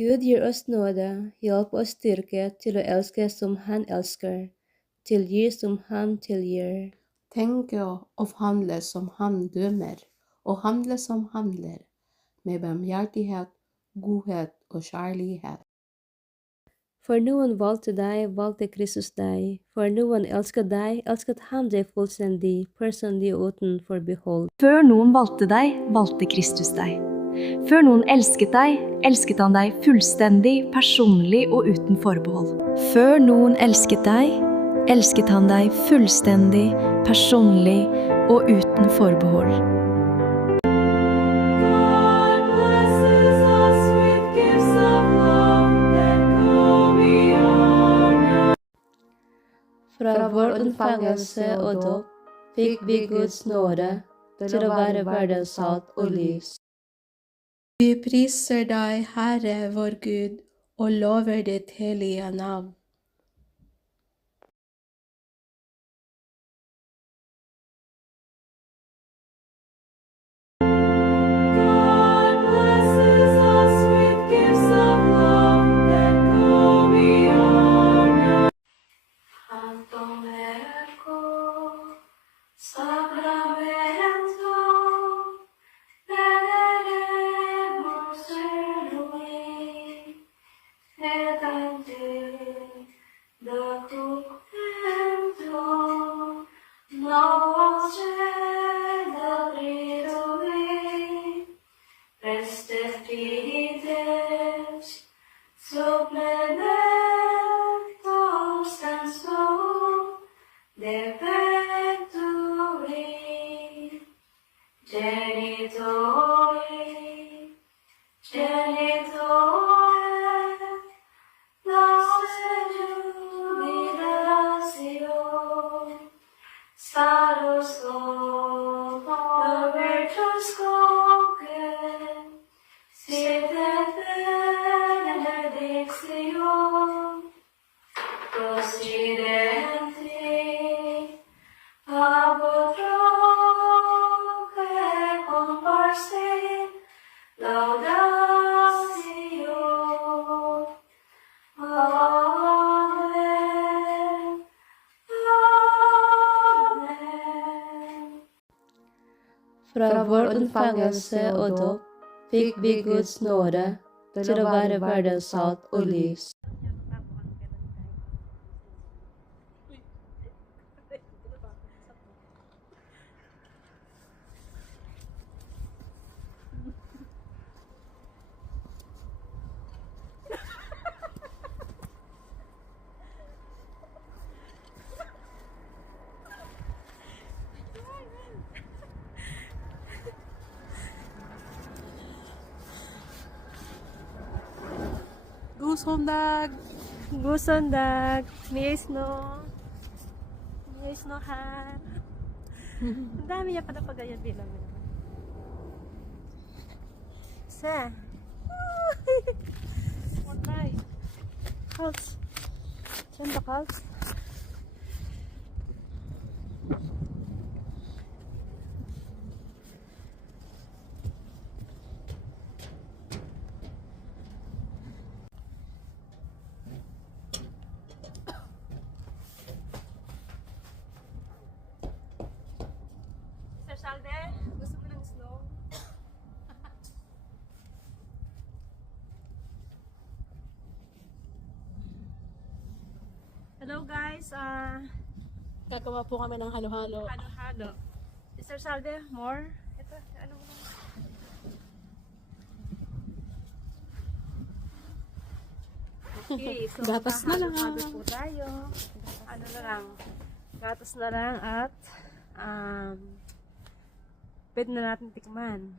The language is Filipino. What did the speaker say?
Gud ger oss nåde, hjälp och styrka till att älska som han älskar, tillge som han tillger. Tenke og handle som han dømmer, og handle som handler, med barmhjertighet, godhet og kjærlighet. För någon valgte dig, valgte Kristus dig. För någon älskar dig, älskat han dig fullständig, personlig och utan förbehåll. Før noen valgte deg, valgte Kristus deg. Før noen elsket han deg fullstendig, personlig og uten forbehold. Før noen elsket han deg fullstendig, personlig og uten forbehold. Fra vår unnfangelse og dåp fikk vi Guds nåde til å være verdens salt og lys. Vi priser deg, Herre vår Gud, og lover ditt hellige navn. Fra vår unnfangelse og dåp fikk vi Guds nåde til å være verdens salt og lys. God søndag! God søndag! Mye snø. Mye snø her. Ang dami niya pala pag ganyan bilang mo. Se. Kalts. Saan ba kalts? Salde, gusto mo ng snow? Hello guys, Gagawa po kami ng halo-halo. halo-halo. Mr. Salde, more? Ito, ano mo naman? Okay, so Gatas na lang. halo po tayo. Ano na lang, gatas na lang at pwede na natin tikman.